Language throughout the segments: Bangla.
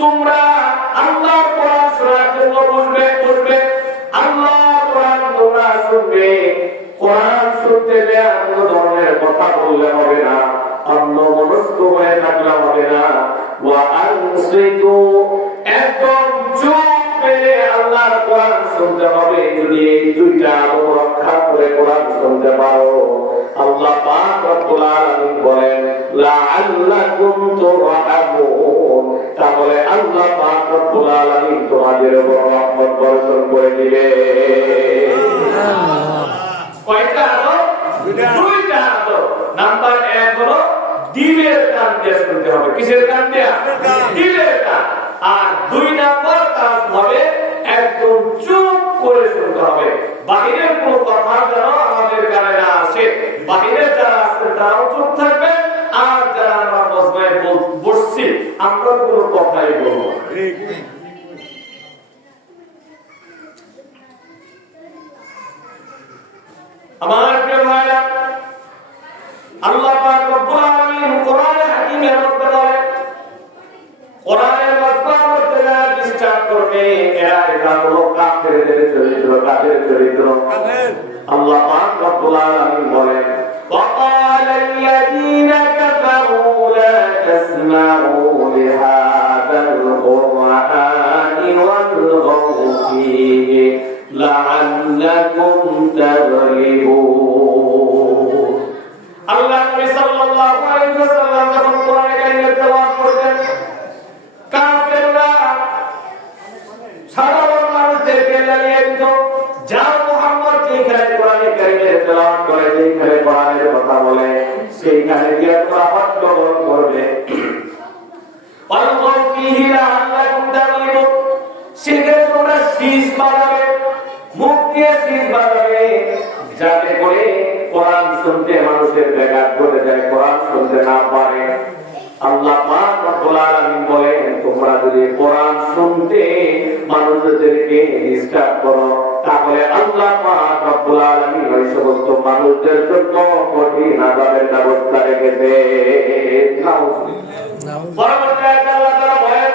তোমরা আল্লাহর কোরআন শোনার জন্য বসবে আল্লাহর কোরআন তোমরা শুনবে। কোরআন শুনতে গিয়ে অন্য ধরনের কথা বললে হবে না, অন্য মনস্ক হয়ে থাকলে হবে না। ওয়া আনসিতু, একদম চুপ করে আল্লাহর কোরআন শুনতে হবে। যদি এই দুইটা রক্ষা করে কোরআন শুনতে পারো, আল্লাহ পাক রব্বুল আলামিন বলেন লাআল্লাকুম তুরহামুন, তাহলে আল্লাহ পাক রব্বুল আলামিন তোমাদের উপর রহমত বর্ষণ করে দিবে। কয়টা হলো? দুইটা হলো। নাম্বার 1 হলো দিলের কান দিয়ে শুনতে হবে। কিসের কান দিয়ে? দিলের কান। আর 2 নাম্বার কাজ হবে একদম চুপ করে শুনতে হবে। বাহিরের কোনো কথা যেন আমাদের কানে না আসে। বাহিরে যারা আছে তারাও চুপ থাকবে, আর যারা আমরা বসবায় বসছি আমরা কোনো কথাই বলবো না। আমার প্রিয় ভাইরা, আল্লাহ পাক রব্বুল আলামিন কোরআনে হাকিমের মধ্যে বলেন, কোরআনের মাসবার মধ্যে যারা ডিস্টার্ব করবে এরা হলো কাফেরদের চরিত্র, কাফের চরিত্র। আল্লাহ পাক রব্বুল আলামিন বলেন وقال الذين كفروا لا تسمعوا لهذا القرآن والغوا فيه لعلكم تغلبون। আল্লাহ নবী সাল্লাল্লাহু আলাইহি ওয়াসাল্লাম যখন কোরআন কারীমের তেলাওয়াত করতেন, কাফেররা সাধারণ মানুষদেরকে জ্বালিয়ে দিত, যাও মুহাম্মদ যেখানে কোরআন কারীমের তেলাওয়াত করে, যেখানে কোরআনের কথা বলে সেইখানে গিয়ে তোমরা হট্টগোল করবে। ওয়ালগাউ ফীহি লাআল্লাকুম তাগলিবুন, সেখানে তোমরা শীষ বাজাবে, মুখ দিয়ে শীষ বাজাবে, যাতে করে কোরআন শুনতে মানুষের ব্যাঘাত ঘটে যায়, কোরআন শুনতে না পারে। আল্লাহ পাক রব্বুল আলামিন বলেন তোমরা যদি কোরআন শুনতে মানুষদেরকে ডিস্টার্ব করো, তাহলে আল্লাহ পাক রব্বুল আলামিন ওই সমস্ত মানুষদের জন্য কঠিন আযাবের ব্যবস্থা রেখেছে। পরবর্তী আয়াতে আল্লাহ তাআলা বলেন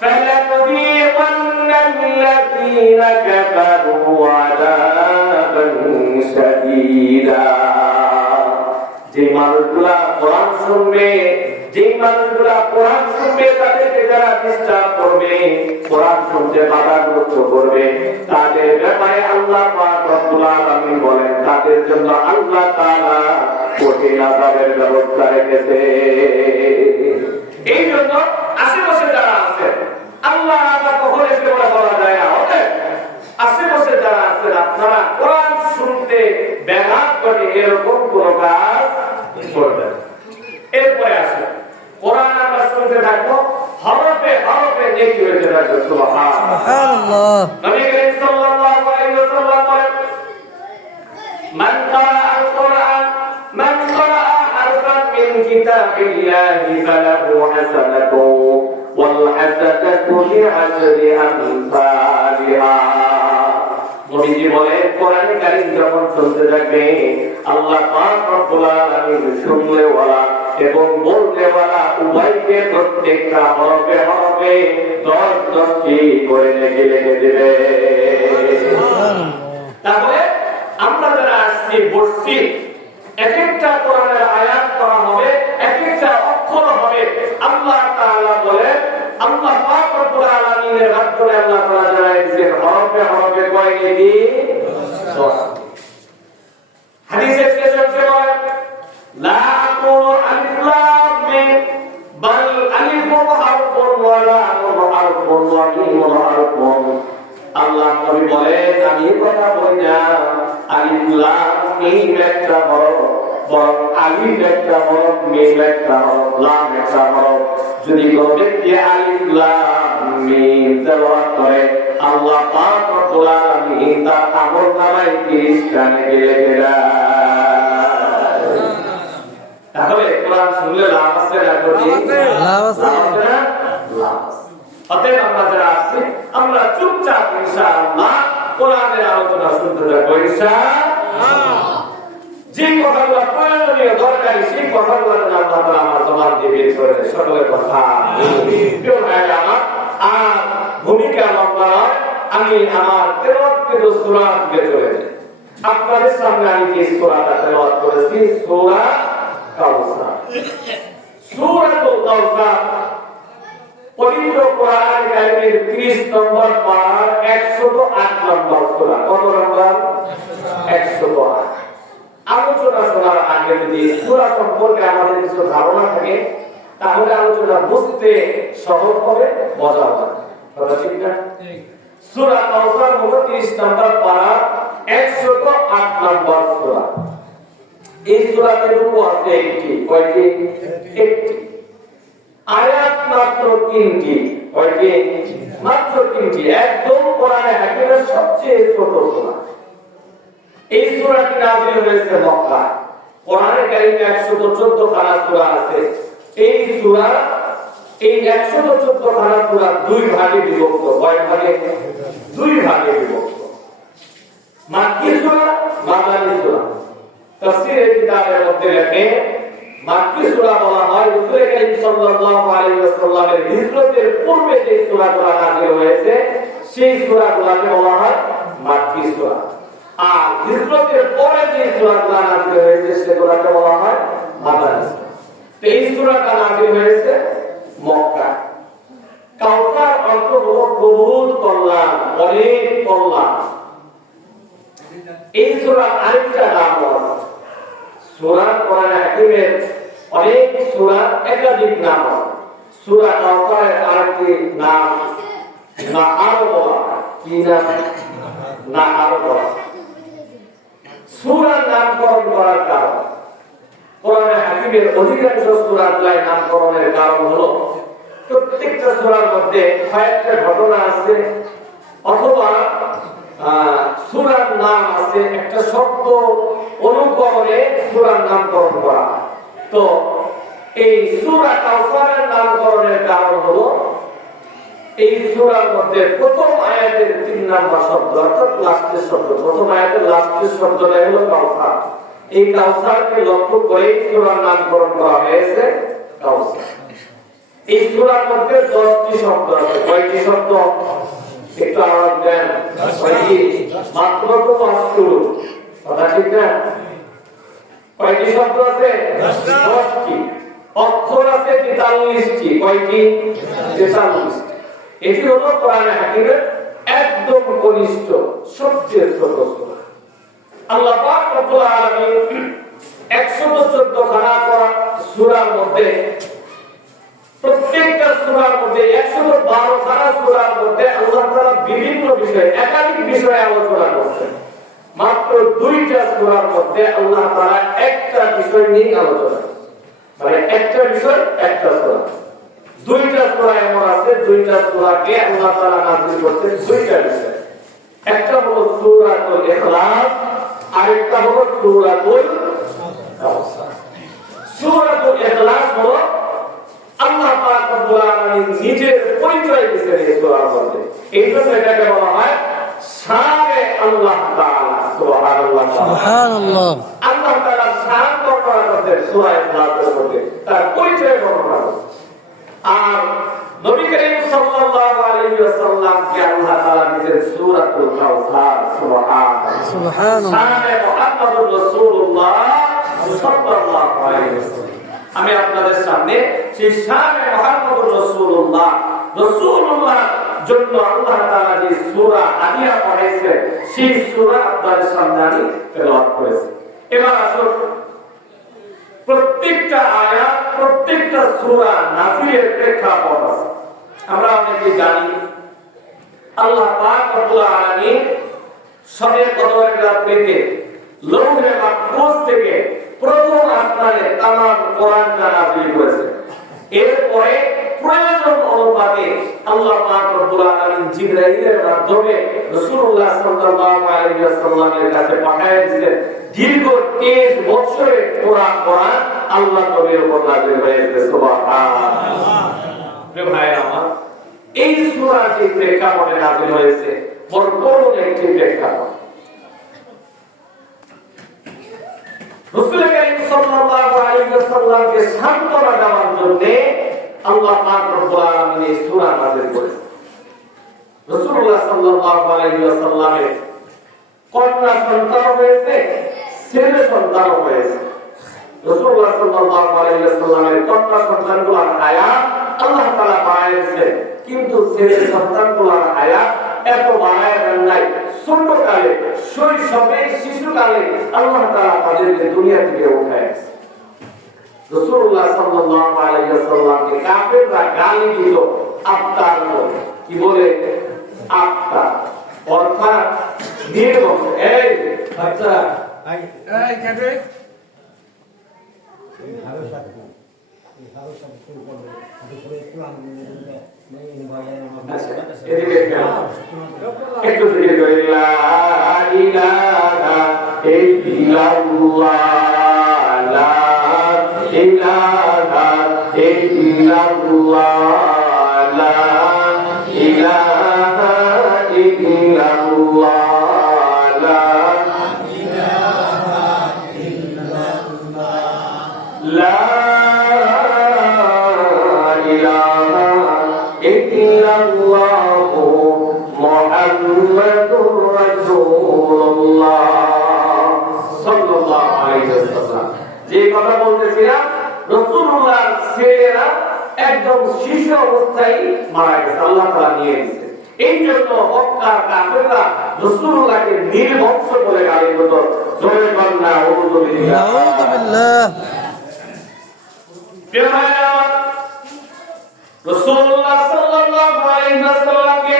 فَلَنُذِيقَنَّ الَّذِينَ كَفَرُوا عَذَابًا شَدِيدًا। যে মানুষগুলা কোরআন শুনবে, যে মানুষগুলা কোরআন শুনবে তাদেরকে যারা ডিস্টার্ব করবে, কোরআন শুনতে বাধাগ্রস্ত করবে, তাদের ব্যাপারে আল্লাহ পাক রব্বুল আলামিন বলেন তাদের জন্য আল্লাহ তাআলা কঠিন আযাবের ব্যবস্থা রেখেছে। এই জন্য আশেপাশে যারা আছে, আল্লাহ আল্লাহ কখন এসে বলা যায় না, আশেপাশে যারা আছেন আপনারা কোরআন শুনতে ব্যাঘাত ঘটে এরকম কোন কাজ করবেন। এরপরে আসে কোরআন আমরা শুনতে থাকবো, হরফে হরফে নেকি হইতে থাকবে। সুবহানাল্লাহ। নবী করিম সাল্লাল্লাহু আলাইহি ওয়াসাল্লাম বলেন মান ক্বারাআল কুরআন, মান ক্বারাআ হারফান মিন কিতাবিল্লাহি ফালাহু হাসানাতুন ওয়াল হাসানাতু বি'আশরি আমসালিহা। নবীজি বলেন কোরআন কারীম যখন শুনতে থাকবে, আল্লাহ পাক রব্বুল আলামিন শুনলেওয়ালা এবং বললেওয়ালা উভয়কে প্রত্যেকটা হরফে হরফে 10-10টি করে নেকি লিখে দিবে। তাহলে আমরা যারা আসছি বসছি, এক একটা কোরআনের আয়াত করা হবে, এক একটা অক্ষর হবে। আল্লাহ তাআলা বলেন, আল্লাহ পাক রব্বুল আলামিনের মাধ্যমে আল্লাহ তাআলা জানাইছেন হরফে হরফে কয় নেকি? 10। হাদিসে এসেছে বলেন লা আকুলু আলিফ লাম মিম বাল আলিফু হারফুন ওয়া লামু হারফুন ওয়া মিমু হারফুন। আল্লাহ নবী বলেন আমি কথা বলি না আলিফ লাম মিম একটা হরফ, বরং আলিফ একটা হরফ, মিম একটা হরফ, লাম একটা হরফ। যদি কোন ব্যক্তি আলিফ লাম মিম তেলাওয়াত করে, আল্লাহ পাক রব্বুল আলামিন তার আমলনামায় 30 টা নেকি লিখে দেয়। তাহলে কোরআন শুনলে লাভ আছে না? লাভ আছে না? লাভ আছে। অতএব আমরা যারা আছি আমরা চুপচাপ ইনশাআল্লাহ কোরআনের আলোচনা শুনতে থাকবো ইনশাআল্লাহ। যে কথাগুলো প্রয়োজনীয় দরকারি সেই কথাগুলো আল্লাহ তাআলা আমার জবান দিয়ে বের করে দেয়। সকলের কথা প্রিয় ভাইরা আমার, আর ভূমিকা লম্বা নয়, আমি আমার তেলাওয়াতকৃত সূরা থেকে চলে যাই। আপনাদের সামনে আমি যে সূরাটা তেলাওয়াত করেছি, সূরা কাউসার। সূরাতুল কাউসার পবিত্র কোরআন কারীমের 30 নম্বর পারার 108 নম্বর সূরা। কত নম্বর? 108। আলোচনা শোনার আগে যদি সূরা সম্পর্কে আমাদের কিছু ধারণা থাকে, তাহলে আলোচনা বুঝতে সহজ হবে, মজা হবে। কথা ঠিক না? সূরা কাউসার হলো 30 নম্বর পারা 108 নম্বর সূরা। এই সূরাতে রুকু আছে একটি। কয়টি? একটি। আয়াত মাত্র 3টি। কয়টি? মাত্র 3টি। একদম কোরআনে হাকিমের সবচেয়ে ছোট সূরা। এই সূরাটি নাযিল হয়েছে মক্কায়। কোরআনে কারীমে 114 খানা সূরা আছে। এই সূরা, এই 114 খানা সূরা দুই ভাগে বিভক্ত। কয় ভাগে? দুই ভাগে বিভক্ত। মাক্কি সূরা, মাদানী সূরা। তাফসীরের কিতাবের মধ্যে লেখে মাক্কি সূরা বলা হয় রাসূল কারীম সাল্লাল্লাহু আলাইহি ওয়াসাল্লামের হিজরতের পূর্বে যে সূরাগুলো নাযিল হয়েছে, সেই সূরাগুলোকে বলা হয় মাক্কি সূরা। আর হিজরতের পরে যে সূরাগুলো নাযিল হয়েছে, সেগুলোকে বলা হয় মাদানী সূরা। এই সূরাটা নাযিল হয়েছে মক্কা। কাউসার অর্থ হলো বহুত কল্যাণ, অনেক কল্যাণ। এই সূরার আরেকটা নাম আছে। সূরা কোরআনে হাকিমের অনেক সূরা একাধিক নাম আছে। সূরা কাউসারের আরেকটি নাম নাহার বলা। কি নাম? নাহার বলা। সূরার নামকরণ করার কারণ, কোরআনে হাকিমের অধিকাংশ সূরাগুলোর নামকরণের কারণ হলো প্রত্যেকটা সূরার মধ্যে কয়েকটা ঘটনা আছে, অথবা সূরার নাম আছে, একটা শব্দ অনুকরণে সূরার নামকরণ করা। তো এই সূরা কাউসারের নামকরণের কারণ হলো এই সূরার মধ্যে প্রথম আয়াতের 3 নাম্বার শব্দ, অর্থাৎ লাস্টের শব্দ, প্রথম আয়াতের লাস্টের শব্দটা হলো কাউসার। এই কাউসারকে লক্ষ্য করে সূরার নামকরণ করা হয়েছে কাউসার। এই সূরার মধ্যে 10টি শব্দ আছে। কয়টি শব্দ? একটু আওয়াজ দেন। কয়টি? মাত্র তো 5টি। কথা ঠিক না? কয়টি শব্দ আছে? 10টি। অক্ষর আছে 43টি। কয়টি? 43টি। এটি হলো কোরআনে হাকিমের একদম কনিষ্ঠ, সবচেয়ে ছোট সূরা। আল্লাহ পাক রব্বুল আলামিন 114 খানা সূরার মধ্যে, প্রত্যেকটা সূরার মধ্যে 112 খানা সূরার মধ্যে আল্লাহ তাআলা বিভিন্ন বিষয়ে, একাধিক বিষয়ে আলোচনা করেছেন। মাত্র 2টা সূরার মধ্যে আল্লাহ তাআলা একটা বিষয় নিয়ে আলোচনা করেছেন। মানে একটা বিষয়, একটা সূরা। 2টা সূরা এমন আছে, 2টা সূরাকে আল্লাহ তাআলা নাযিল করেছেন 2টা বিষয়। একটা হলো সূরাতুল ইখলাস, আরেকটা হলো সূরাতুল কাউসার। সূরাতুল ইখলাস হলো আল্লাহ পাক রব্বুল আলামিন নিজের পরিচয় দিয়েছেন এই সূরার মধ্যে। এইজন্য এটাকে বলা হয় শানে আল্লাহ তাআলা। সুবহানাল্লাহ, সুবহানাল্লাহ। আল্লাহ তাআলা শান বর্ণনা করেছেন সূরা ইখলাসের মধ্যে, তার পরিচয় বর্ণনা করেছেন। আর নবী করিম সাল্লাল্লাহু আলাইহি ওয়াসাল্লামকে আল্লাহ তাআলা দিয়েছেন সূরাতুল কাউসার। সুবহানাল্লাহ, সুবহানাল্লাহ। শানে মুহাম্মদুর রাসূলুল্লাহ সাল্লাল্লাহু আলাইহি ওয়াসাল্লাম। আমি আপনাদের সামনে সেই শানে মুহাম্মদুর রাসূলুল্লাহ, রাসূলুল্লাহ জন্য আল্লাহ তাআলা যে সূরা হাদিয়া পড়াইছেন, সেই সূরা আপনাদের সামনে আমি তেলাওয়াত করেছি। এবার আসুন, প্রত্যেকটা আয়াত, প্রত্যেকটা সূরা নাযিলের প্রেক্ষাপট আছে। আমরা অনেকে জানি আল্লাহ পাক রব্বুল আলামিন শবে কদরের রাত্রিতে লৌহে মাহফুজ থেকে প্রথম আসমানে তামাম কোরআনটা নাযিল করেছেন। এরপরে প্রয়োজন অনুপাতে আল্লাহ পাক রব্বুল আলামিন জিবরাইলের মাধ্যমে রাসূলুল্লাহ সাল্লাল্লাহু আলাইহি ওয়াসাল্লামের কাছে পাঠিয়ে দিয়েছেন। দীর্ঘ 23 বছরের পুরা কোরআন আল্লাহ নবীর উপর নাযিল হয়েছে। সুবহানাল্লাহ। প্রিয় ভাইরা আমার, এই সূরাটি প্রেক্ষাপটে নাযিল হয়েছে, বড় করুণ একটি প্রেক্ষাপট। রাসূল কারীম সাল্লাল্লাহু আলাইহি ওয়াসাল্লামকে সান্ত্বনা দেওয়ার আল্লাহ পাক রব্বুল আলামিন এই সূরা নাযিল করেছেন। রাসূলুল্লাহ সাল্লাল্লাহু আলাইহি ওয়াসাল্লামের কন্যা সন্তান হয়েছে, ছেলে সন্তান হয়েছে। রাসূলুল্লাহ সাল্লাল্লাহু আলাইহি ওয়াসাল্লামের কন্যা সন্তানগুলোর হায়াত আল্লাহ তাআলা বাড়াইছে, কিন্তু ছেলে সন্তানগুলোর হায়াত এত বাড়ায় দেন নাই। ছোটকালে, শৈশবে, শিশুকালে আল্লাহ তাআলা তাদেরকে দুনিয়া থেকে উঠাইছে। রাসূলুল্লাহ সাল্লাল্লাহু আলাইহি ওয়াসাল্লামকে কাফেররা গালি দিত আত্মার বলে। কি বলে? আত্মা, অর্থাৎ নির্বংশ। এই বাচ্চা, এই কাফের একটু জিকির করি, লা ইলাহা ইল্লাল্লাহ, লা ইলাহা ইল্লাল্লাহ, লা ইলাহা ইল্লাল্লাহ, লা ইলাহা ইল্লাল্লাহ, লা ইলাহা ইল্লাল্লাহ মুহাম্মাদুর রাসূলুল্লাহ সাল্লাল্লাহু আলাইহি ওয়াসাল্লাম। যে কথা বলতেছিলাম, রাসূলুল্লাহর ছেলেরা একদম শিশু অবস্থায় মারা গেছে, আল্লাহ তাআলা নিয়ে গেছে। এই জন্য মক্কার কাফেররা রাসূলুল্লাহকে নির্বংশ বলে গালি দিত। জোরে বলেন না, আউযু বিল্লাহ, আউযু বিল্লাহ। রাসূলুল্লাহ সাল্লাল্লাহু আলাইহি ওয়াসাল্লামকে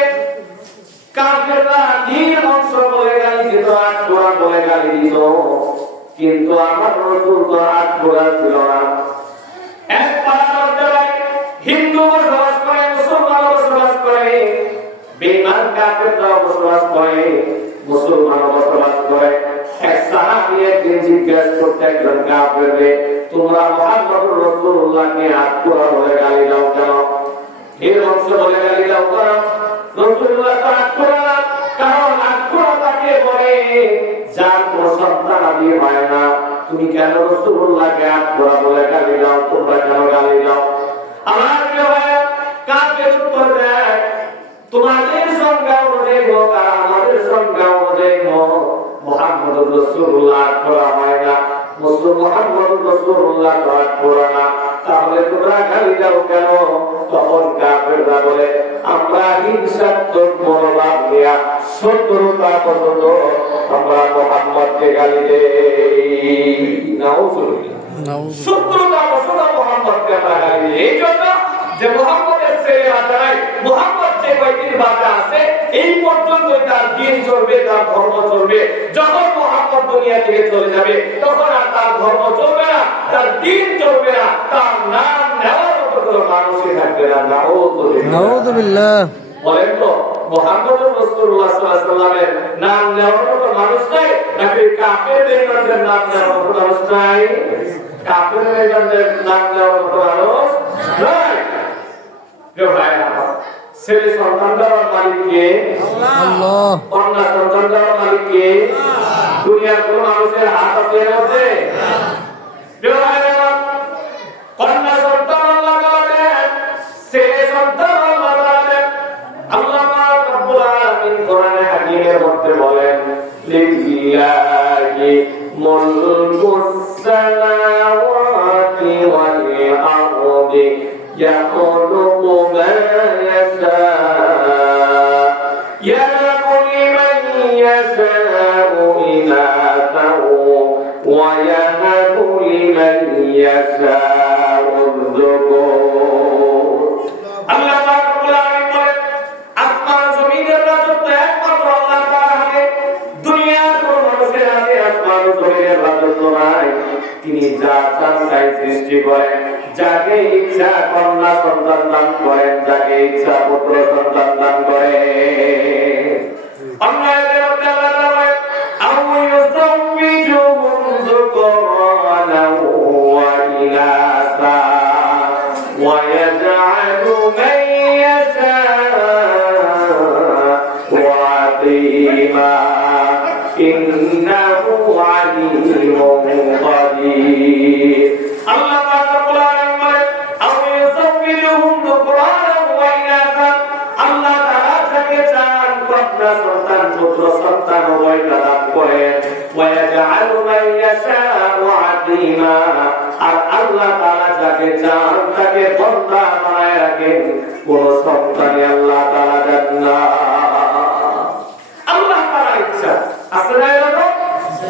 কাফেররা নির্বংশ বলে গালি দিত, আত্মরা বলে গালি দিত, কিন্তু আমার রাসূল তো আত্মরা ছিল না। এক পাড়ার মধ্যে হিন্দু বসবাস করে, মুসলমান বসবাস করে, বেঈমান কাফেররা বসবাস করে, মুসলমান বসবাস করে। এক সাহাবী একদিন জিজ্ঞাসা করতে একজন কাফেরকে, তোমরা মুহাম্মদুর রাসূলুল্লাহকে আত্মরা বলে গালি দাও কেন? নির্বংশ বলে গালি দাও কেন? রাসূলুল্লাহ তো আত্মরা, কারণ আত্মরা তাকে বলে যার কোনো সন্তান আদি হয় না। তুমি কেন রাসূলুল্লাহকে আত্মরা বলে গালি দাও? তোমরা কেন গালি দাও? আমার ভাইয়া কাফের উত্তর দেয়, তোমাদের সংজ্ঞা অনুযায়ী হোক আর আমাদের সংজ্ঞা অনুযায়ী হোক, মুহাম্মদুর রাসূলুল্লাহ আত্মরা হয় না, মুহাম্মদুর রাসূলুল্লাহ তো আত্মরা না, তাহলে তোমরা গালি দাও কেন? তখন কাফেররা বলে, আমরা হিংসাত্মক মনোভাব নিয়ে শত্রুতা পর্যন্ত আমরা মুহাম্মদকে গালি দেই। নাউজুবিল্লাহ, শত্রুতা পর্যন্ত মুহাম্মদকে আমরা গালি দেই। এই জন্য যে মুহাম্মদের ছেলেরা যারা, মুহাম্মদ যে কয়েকদিন বাঁচা আছে এই পর্যন্ত তার দিন চলবে, তার ধর্ম চলবে। যখন মুহাম্মদ দুনিয়া থেকে চলে যাবে তখন আর তার ধর্ম চলবে না, তার দিন চলবে না, তার নাম নেওয়ার মতো কোনো মানুষই থাকবে না। নাউযুবিল্লাহ। বলেন তো, মুহাম্মদুর রাসূলুল্লাহ সাল্লাল্লাহু আলাইহি ওয়াসাল্লামের নাম নেওয়ার মতো মানুষ নাই নাকি কাফেরদের নাম নেওয়ার মতো মানুষ নাই? কাফেরদের নাম নেওয়ার মতো মানুষ নাই। ছেলে সন্তান দেওয়ার মালিক কে? আল্লাহ। কন্যা সন্তান দেওয়ার মালিক কে? দুনিয়ার কোন মানুষের হাত আছে এর মধ্যে? কন্যা সন্তান আল্লাহ দেন, ছেলে সন্তান আল্লাহ দেন। আল্লাহ পাক রব্বুল আলামিন কোরআনে হাকিমের মধ্যে বলেন, লিল্লাহি মুলকুস সামাওয়াতি ওয়াল আরদি ইয়াখলুকু মা ইয়াশা ইয়াহবু লিমান ইয়াশাউ ইনাতাহু ওয়া ইয়াহবু লিমান ইয়াশাউ যুকুর। আল্লাহ পাক রব্বুল আলামিন বলেন, আসমান জমিনের রাজত্ব একমাত্র আল্লাহ তাআলার হাতে। দুনিয়ার কোন মানুষের হাতে আসমান জমিনের রাজত্ব নাই। তিনি যা চান তাই সৃষ্টি করেন, যাকে ইচ্ছা কন্যা সন্তান দান করেন, যাকে ইচ্ছা পুত্র সন্তান দান করেন। অন্যায়ের মধ্যে আল্লাহ তাআলা বলেন, আও ইউযাওবিজুহুম যুকরানা ওয়া ইনাসা ওয়া ইয়াজআলু মান ইয়াশাউ আতীমা ইন্নাহু আলীমুন কাদির। আল্লাহ পাক রব্বুল আলামিন বলেন, আও ইউযাওবিজুহুম যাকে চান তাকে বান্দা বানায় রাখেন, কোন সন্তানই আল্লাহ তাআলা দেন না। আল্লাহ তাআলার ইচ্ছা আসলে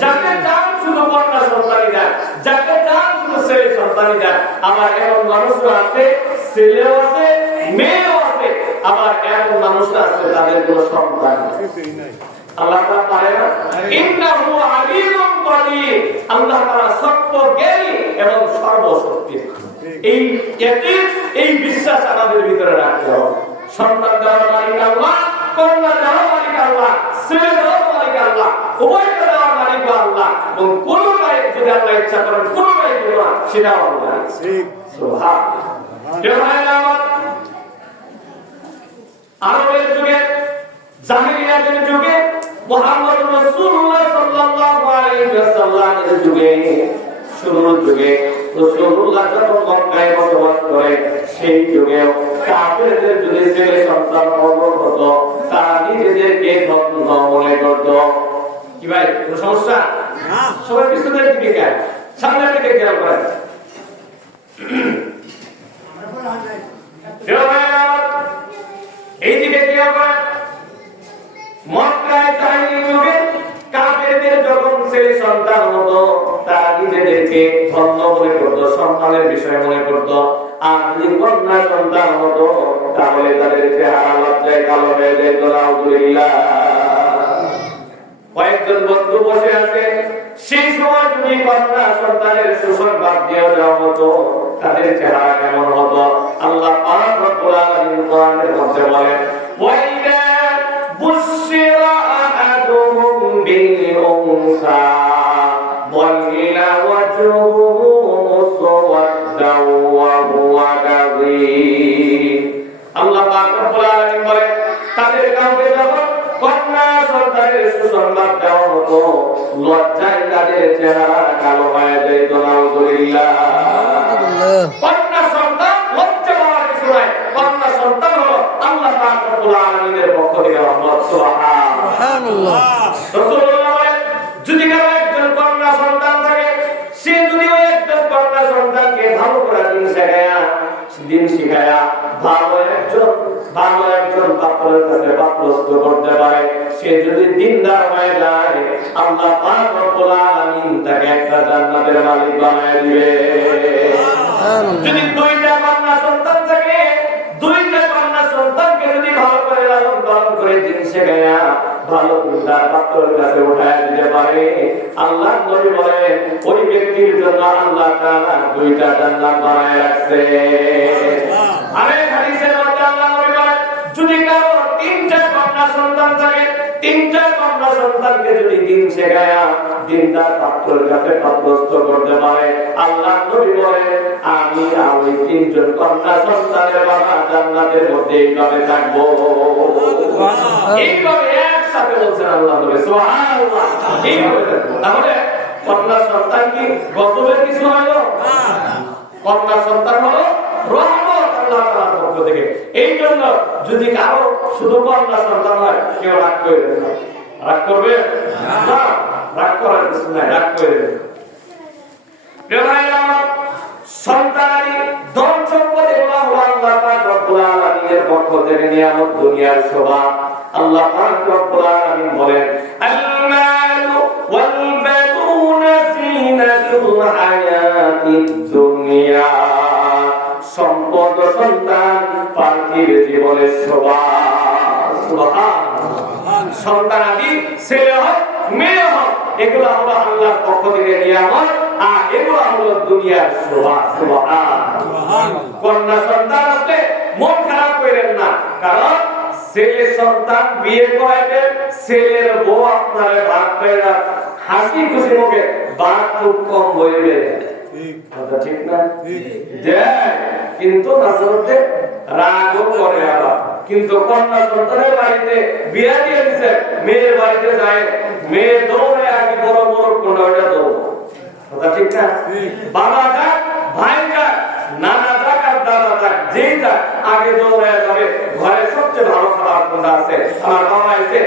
যাকে চান শুধু কন্যা সন্তানই দেন, যাকে চান শুধু ছেলে সন্তানই দেন। আবার এমন মানুষও আছে ছেলেও আছে মেয়েও আছে, আবার এমন মানুষও আছে তাদের কোনো সন্তান নেই। আল্লাহ তাআলা পারে না, ইন্নাহু আলিমুন কাদির। আল্লাহ তাআলা সর্বজ্ঞানী এবং সর্বশক্তিমান। এই বিশ্বাস আমাদের ভিতরে রাখতে হবে। সন্তান দেওয়ার মালিক আল্লাহ, কন্যা দেওয়ার মালিক আল্লাহ, ছেলে দেওয়ার মালিক আল্লাহ, উভয়কে দেওয়ার মালিক আল্লাহ। এবং কোনটাই যদি আল্লাহ ইচ্ছা করেন কোনটাই দিব না, সেটাও আল্লাহ। সুবহানাল্লাহ। আরবের যুগে, জাহেলিয়াতের যুগে, মুহাম্মদ রাসূলুল্লাহ সাল্লাল্লাহু আলাইহি ওয়াসাল্লামের যুগে, শুরুর যুগে রাসূলুল্লাহ যখন মক্কায় বসবাস করে, সেই যুগে কাফেরদের যদি ছেলে সন্তান হতো, তারা নিজেদেরকে ধন্য মনে করত। কি ভাই কোনো সমস্যা? সবাই পিছনের দিকে গেল, সামনের দিকে খেয়াল করেন। এইদিকে খেয়াল করেন। মক্কায় জাহেলি যুগে কাফেরদের যখন ছেলে সন্তান হতো, তারা নিজেদেরকে ধন্য মনে করত, সম্মানের বিষয় মনে করত। আর যদি কন্যা সন্তান হতো, তাহলে তাদের চেহারা লজ্জায় কালো হয়ে যেত। আলহামদুলিল্লাহ। কয়েকজন বন্ধু বসে আছে, সেই সময় যদি কন্যা সন্তানের সুসংবাদ দিয়ে দেওয়া হতো, তাদের চেহারা কেমন হতো? আল্লাহ পাক রব্বুল আলামিন কোরআনের মধ্যে বলেন, ওয়াইদা বুশিরা আহাদুহুম বিল উনসা ওয়াল্লা ওয়াজহুহু মুসওয়াদ্দাও ওয়া হুয়া কাযীম। আল্লাহ পাক রব্বুল আলামিন বলেন, তাদের কাউকে যখন কন্যা সন্তানের সুসংবাদ দেওয়া হতো, লজ্জায় তাদের চেহারা কালো হয়ে যেত। আলহামদুলিল্লাহ। কন্যা সন্তান লজ্জা পাওয়ার কিছু নাই। কন্যা সন্তান হলো আল্লাহ পাক রব্বুল আলামিনের পক্ষ থেকে রহমত। সুবহানাল্লাহ। রাসূলুল্লাহ বলেন, যদি কারো একজন কন্যা সন্তান থাকে, সে যদি ওই একজন কন্যা সন্তানকে ভালো করে দিন শিখায়া ভালো একজন পাত্রের কাছে পাত্রস্থ করতে পারে, সে যদি দিনদার হয়ে যায়, আল্লাহ পাক রব্বুল আলামিন তাকে একটা জান্নাতের মালিক বানায় দিবে। যদি দুইটা কন্যা সন্তান থাকে, দুইটা কন্যা সন্তানকে যদি ভালো করে লালন পালন করে দিন শেখায়া ভালো দিনদার পাত্রের কাছে উঠায় দিতে পারে, আল্লাহ নবী বলেন ওই ব্যক্তির জন্য আল্লাহ তাআলা দুইটা জান্নাত বানায় রাখছে। আরেক হাদিসের মধ্যে আল্লাহ নবী বলেন, যদি কারো তিনটা কন্যা সন্তান থাকে, তিনটা কন্যা সন্তানকে যদি দিন শেখায়া দিনদার পাত্রের কাছে পাত্রস্থ করতে পারে, আল্লাহ নবী বলেন আমি আর ওই তিনজন কন্যা সন্তানের বাবা জান্নাতের মধ্যে এইভাবে থাকবো। এইভাবে একসাথে বলছেন আল্লাহ নবী। সুবহানাল্লাহ। এইভাবে থাকবো। তাহলে কন্যা সন্তান কি গজবের কিছু হলো? কন্যা সন্তান হলো রহমত আল্লাহ তাআলার পক্ষ থেকে। এই জন্য যদি কারো শুধু কন্যা সন্তান হয়, কেউ রাগ করে দেবে না। রাগ করবে না, রাগ করার কিছু নাই, রাগ করে দেবে। সন্তানাদি ধন সম্পদ এগুলো হলো আল্লাহ পাক রব্বুল আলামিনের পক্ষ থেকে নিয়ামত, দুনিয়ার শোভা। আল্লাহ পাক রব্বুল আলামিন বলেন, আল-মালু ওয়াল বানুনা যিনাতুল হায়াতিদ দুনিয়া। সম্পদ, সন্তান পার্থিব জীবনের শোভা। সুবহানাল্লাহ। সন্তানাদি ছেলে হোক মেয়ে হোক, এগুলো হলো আল্লাহর পক্ষ থেকে নিয়ামত, আর এগুলো হলো দুনিয়ার শোভা। সুবহানাল্লাহ। কন্যা সন্তান আসলে মন খারাপ করেন না, কারণ ছেলে সন্তান বিয়ে করাইবেন, ছেলের বউ আপনারে ভাত পেয়ে হাসি খুশি মুখে ভাত খুব কম বইবে। কথা ঠিক না? কিন্তু নাজরতে রাগও করে আবার। কিন্তু কন্যা সন্তানের বাড়িতে বিয়া দিয়ে দিচ্ছে, মেয়ের বাড়িতে যায়, মেয়ে দৌড়ে আগে বড় বড় কোনটা দৌড়। কথা ঠিক না? বাবা যাক, ভাই যাক, নানা যাক আর দাদা যাক, যেই যাক আগে দৌড়ে যাবে ঘরে সবচেয়ে ভালো খাবার কোনটা আছে, আমার বাবা এসে